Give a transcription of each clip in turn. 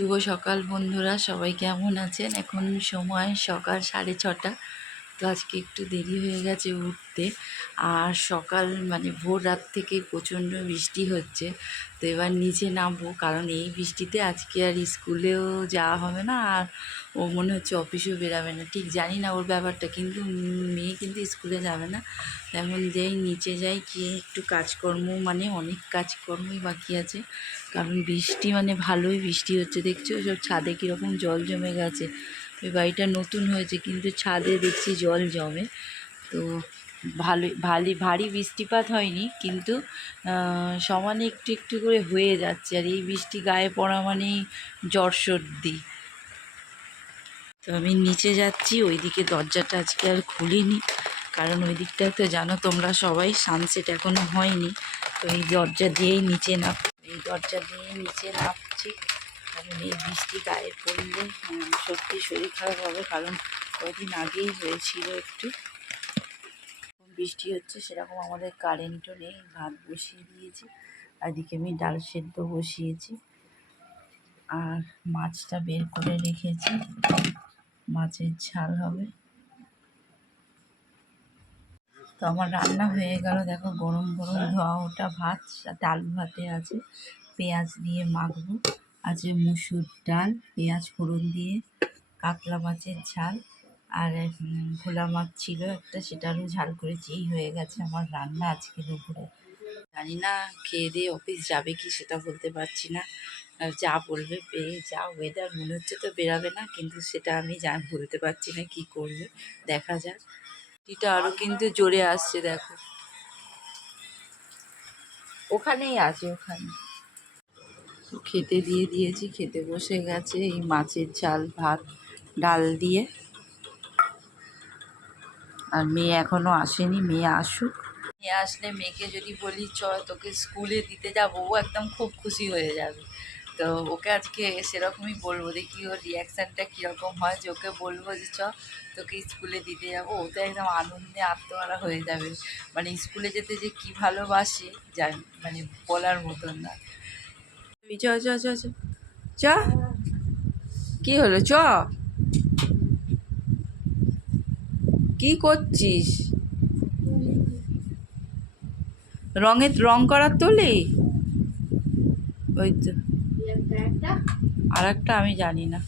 শুভ সকাল বন্ধুরা সবাই কেমন আছেন? এখন সময় সকাল সাড়ে ছটা। তো আজকে একটু দেরি হয়ে গেছে উঠতে। আর সকাল মানে ভোর রাত থেকে প্রচণ্ড বৃষ্টি হচ্ছে। তো এবার নিচে নামবো, কারণ এই বৃষ্টিতে আজকে আর স্কুলেও যাওয়া হবে না, আর ও মনে হচ্ছে অফিসেও বেরাবে না। ঠিক জানি না ওর ব্যাপারটা, কিন্তু মেয়ে কিন্তু স্কুলে যাবে না। এখন যেই, নিচে যাই, গিয়ে একটু কাজকর্ম মানে অনেক কাজকর্মই বাকি আছে। কারণ বৃষ্টি মানে ভালোই বৃষ্টি হচ্ছে, দেখছ? সব ছাদে কীরকম জল জমে গেছে। ওই বাড়িটা নতুন হয়েছে, কিন্তু ছাদে দেখছি জল জমে। তো ভালো ভারী ভারী বৃষ্টিপাত হয়নি, কিন্তু সমানে একটু একটু করে হয়ে যাচ্ছে, আর এই বৃষ্টি গায়ে পড়া মানেই জ্বর সর্দি। তো আমি নিচে যাচ্ছি, ওইদিকে দরজাটা আজকে আর খুলিনি, কারণ ওই দিকটায় তো জানো তোমরা সবাই সানসেট এখনও হয়নি, তো এই দরজা দিয়েই নিচে নাপ এই দরজা দিয়ে নিচে নামছি। কারণ এই বৃষ্টি গায়ে পড়লে উম, সত্যি শরীর খারাপ হবে কারণ কয়েকদিন আগেই হয়েছিল একটু। বৃষ্টি হচ্ছে সেরকম আমাদের কারেন্টও নেই ভাত বসিয়ে দিয়েছি আর এদিকে আমি ডাল সেদ্ধ বসিয়েছি। আর মাছটা বের করে রেখেছি মাছের ঝাল হবে। তো আমার রান্না হয়ে গেল দেখো গরম গরম ধোয়া ওটা ভাত সাথে আলু ভাতে আছে পেঁয়াজ দিয়ে মাখবো। আছে মুসুর ডাল, পেঁয়াজ ফোড়ন দিয়ে, কাতলা মাছের ঝাল, আর ভোলা মাছ ছিল একটা সেটারও ঝাল করেছি, এই হয়ে গেছে আমার রান্না আজকে দুপুরে জানি না খেয়ে দিয়ে অফিস যাবে কি সেটা বলতে পারছি না। যা বলবে পেয়ে যা ওয়েদার মনে হচ্ছে তো বেরাবে না, কিন্তু সেটা আমি যা বলতে পারছি না কি করবে, দেখা যাক। বৃষ্টিটা আরও কিন্তু জোরে আসছে, দেখো। ওখানেই আছে, ওখানে। তো খেতে দিয়ে দিয়েছি, খেতে বসে গেছে। এই মাছের চাল ভাত, ডাল দিয়ে। আর মেয়ে এখনও আসেনি, মেয়ে আসুক। মেয়ে আসলে মেয়েকে যদি বলি, চ, তোকে স্কুলে দিতে যাব। ও একদম খুব খুশি হয়ে যাবে। তো ওকে আজকে সেরকমই বলব, দেখি ওর রিয়াকশানটা কীরকম হয়। যে ওকে বলব যে, চ, তোকে স্কুলে দিতে যাব। ও তো একদম আনন্দে আত্মহারা হয়ে যাবে। মানে স্কুলে যেতে যে কী ভালোবাসে জানি মানে বলার মতন না। চ চ চ চ চ কী হলো? চ। কি করছিস? রঙের রং করার তোলে? ওই তো। আর একটা আমি জানি না।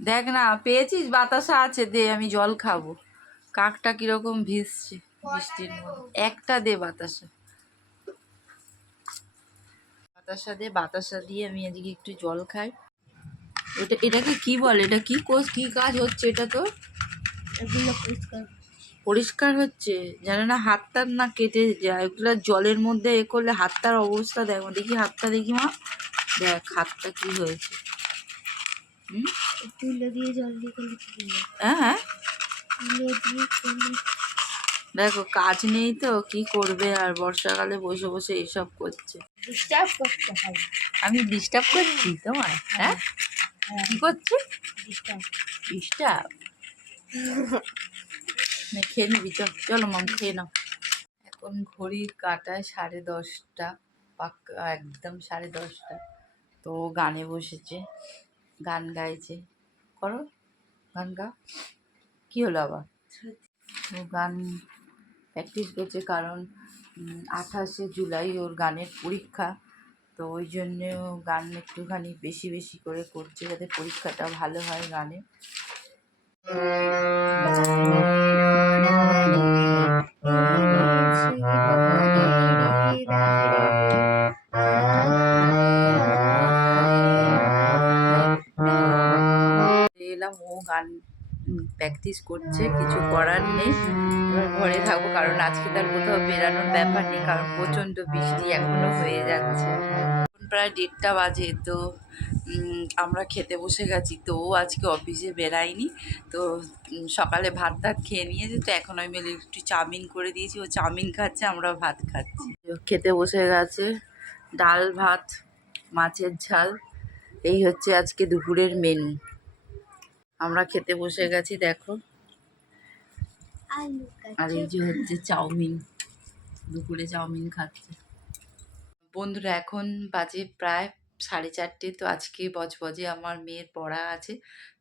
দেখ না, পেয়েছিস? বাতাসা আছে, দে, আমি জল খাব। কাকটা কীরকম ভিজছে বৃষ্টির একটা দে বাতাসা। বাতাসা দে বাতাসা দিয়ে আমি আজকে একটু জল খাই। এটা এটাকে কি বলে? এটা কি কোষ কি কাজ হচ্ছে এটা তো পরিষ্কার। পরিষ্কার হচ্ছে? জানো না হাত হাতটার না কেটে যায়। ওগুলো জলের মধ্যে এ করলে হাতটার অবস্থা দেখো। দেখি হাতটা দেখি মা। দেখ হাতটা কি হয়েছে। তুলে দিয়ে জল দিয়ে হ্যাঁ হ্যাঁ। দিয়ে দেখো কাজ নেই তো। কি করবে আর বর্ষাকালে বসে বসে এইসব করছে। ডিস্টার্ব করতে হয়। আমি ডিস্টার্ব করছি তোমার হ্যাঁ? হ্যাঁ। কি করছি? ডিস্টার্ব। ডিস্টার্ব? খেয়ে নিবি চল চলো মাম খেয়ে নাও। এখন ঘড়ির কাটায় সাড়ে দশটা পাক্কা একদম সাড়ে দশটা। তো গানে বসেছে গান গাইছে। করো গান গা কী হলো আবার? ও গান প্র্যাকটিস করছে কারণ আঠাশে জুলাই ওর গানের পরীক্ষা। তো ওই জন্য গান একটুখানি বেশি বেশি করে করছে যাতে পরীক্ষাটা ভালো হয় গানে। এলাম ও গান প্র্যাকটিস করছে, কিছু করার নেই। এবার ঘরে থাকব কারণ আজকে তার কোথাও বেরানোর ব্যাপার নেই, কারণ প্রচণ্ড বৃষ্টি এখনও হয়ে যাচ্ছে। প্রায় দেড়টা বাজে, তো আমরা খেতে বসে গেছি, তো ও আজকে অফিসে বেরায়নি। তো সকালে ভাত টাত খেয়ে নিয়েছে, তো এখন আমি মিলে একটু চাউমিন করে দিয়েছি, ও চাউমিন খাচ্ছে আমরা ভাত খাচ্ছি। খেতে বসে গেছে, ডাল ভাত, মাছের ঝাল, এই হচ্ছে আজকে দুপুরের মেনু আমরা খেতে বসে গেছি দেখো। আর এই যে হচ্ছে চাউমিন দুপুরে চাউমিন খাচ্ছে। বন্ধুরা এখন বাজে প্রায় সাড়ে চারটে তো আজকে বজবজে আমার মেয়ের পড়া আছে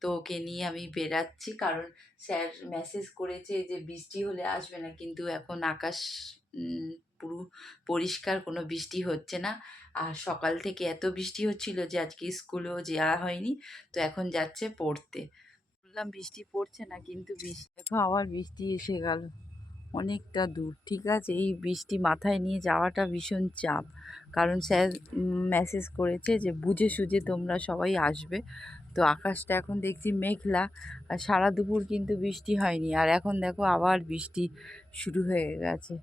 তো ওকে নিয়ে আমি বেরাচ্ছি কারণ স্যার মেসেজ করেছে যে বৃষ্টি হলে আসবে না কিন্তু এখন আকাশ পুরো পরিষ্কার কোনো বৃষ্টি হচ্ছে না। আর সকাল থেকে এত বৃষ্টি হচ্ছিল যে আজকে স্কুলেও যাওয়া হয়নি তো এখন যাচ্ছে পড়তে। বললাম বৃষ্টি পড়ছে না, কিন্তু বৃষ্টি, দেখো আবার বৃষ্টি এসে গেল। অনেকটা দূর, ঠিক আছে? এই বৃষ্টি মাথায় নিয়ে যাওয়াটা ভীষণ চাপ। কারণ স্যার মেসেজ করেছে যে বুঝে সুঝে তোমরা সবাই আসবে। তো আকাশটা এখন দেখছি মেঘলা, আর সারা দুপুর কিন্তু বৃষ্টি হয়নি। আর এখন দেখো আবার বৃষ্টি শুরু হয়ে গেছে।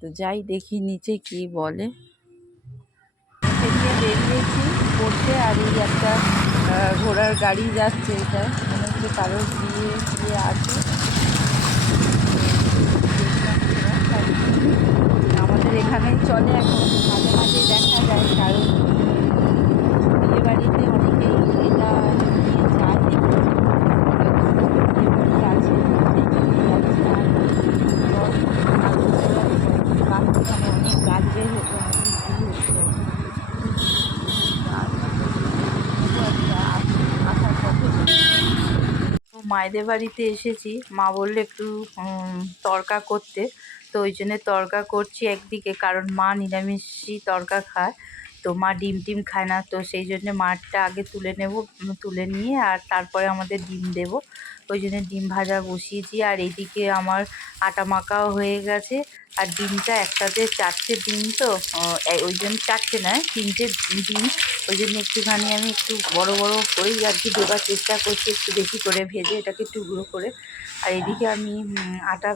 তো যাই দেখি নিচে কি বলে। বেরিয়েছি পড়তে, আর এই একটা ঘোড়ার গাড়ি যাচ্ছে এটা। মনে কারোর বিয়ে বিয়ে আছে, আমাদের এখানেই চলে এখন। মাঝে মাঝে দেখা যায় কারোর বিয়ে বাড়িতে অনেকেই এটা নিয়ে যায় দেখতে। বিয়ে বাড়ি আছে, দেখতে যাচ্ছে। আর জল গাছ এখানে অনেক গাছ বের হতো অনেক ভিড় হতো। তো মায়েদের বাড়িতে এসেছি। মা বললে একটু তরকা করতে। তো ওই জন্যে তড়কা করছি একদিকে, কারণ মা নিরামিষই তড়কা খায়। তো মা ডিম টিম খায় না, তো সেই জন্য মাঠটা আগে তুলে নেব তুলে নিয়ে আর তারপরে আমাদের ডিম দেব। ওই জন্য ডিম ভাজা বসিয়েছি আর এইদিকে আমার আটা মাখাও হয়ে গেছে। আর ডিমটা একসাথে চারটে ডিম তো ওই জন্য চারটে নয়, তিনটে ডিম। ওই জন্য একটুখানি আমি একটু বড় বড় করেই আর কি দেবার চেষ্টা করছি, একটু বেশি করে ভেজে এটাকে টুকরো করে। আর এদিকে আমি আটা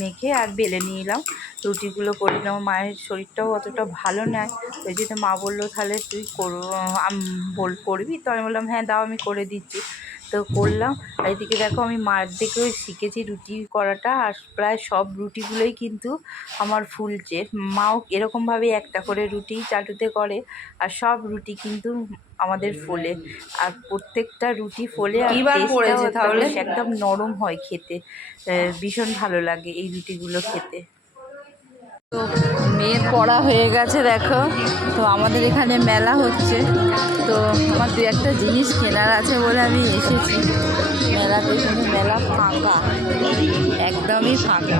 মেখে আর বেলে নিয়ে এলাম রুটিগুলো করে নিলাম। মায়ের শরীরটাও অতটা ভালো নয়, ওই জন্য মা বলল তাহলে তুই কর আম- বল করবি? তো আমি বললাম হ্যাঁ দাও আমি করে দিচ্ছি। তো করলাম। আর এদিকে দেখো আমি মার দিকেও শিখেছি রুটি করাটা আর প্রায় সব রুটিগুলোই কিন্তু আমার ফুলছে। মাও এরকমভাবে একটা করে রুটি চাটুতে করে আর সব রুটি কিন্তু আমাদের ফোলে। আর প্রত্যেকটা রুটি ফোলে আর একদম নরম হয় খেতে। ভীষণ ভালো লাগে এই রুটিগুলো খেতে। তো মেয়ের পড়া হয়ে গেছে, দেখো। তো আমাদের এখানে মেলা হচ্ছে। তো আমার দু একটা জিনিস কেনার আছে বলে আমি এসেছি। মেলাতে কিন্তু মেলা ফাঁকা। একদমই ফাঁকা।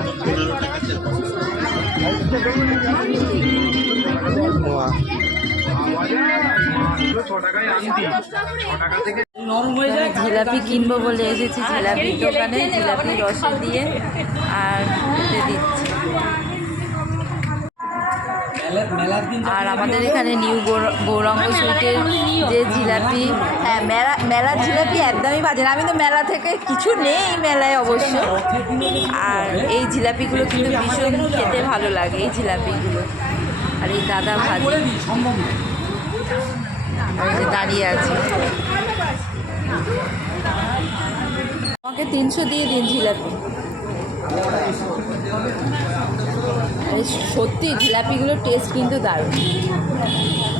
জিলাপি কিনবো বলে এসেছি, জিলাপির দোকানে জিলাপি রসে দিয়ে আর দিচ্ছি। আর আমাদের এখানে নিউ গৌর- গৌরাঙ্গ সুইটের যে জিলাপি হ্যাঁ মেলা মেলার জিলাপি একদমই বাজে না। আমি তো মেলা থেকে কিছু নেই মেলায় অবশ্য। আর এই জিলাপিগুলো কিন্তু ভীষণ খেতে ভালো লাগে এই জিলাপিগুলো। আর এই দাদা ভাজি। যে দাঁড়িয়ে আছে। আমাকে তিনশো দিয়ে দিন জিলাপি। সত্যি জিলাপিগুলোর টেস্ট কিন্তু দারুণ।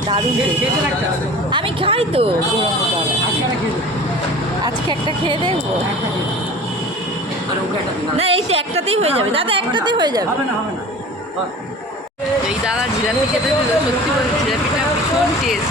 দারুণ আমি খাই তো। আজকে একটা খেয়ে দেখব। না, এই তো একটাতেই হয়ে যাবে। দাদা, একটাতেই হয়ে যাবে। এই দাদা জিলাপি খেতে সত্যি জিলাপিটা ভীষণ টেস্ট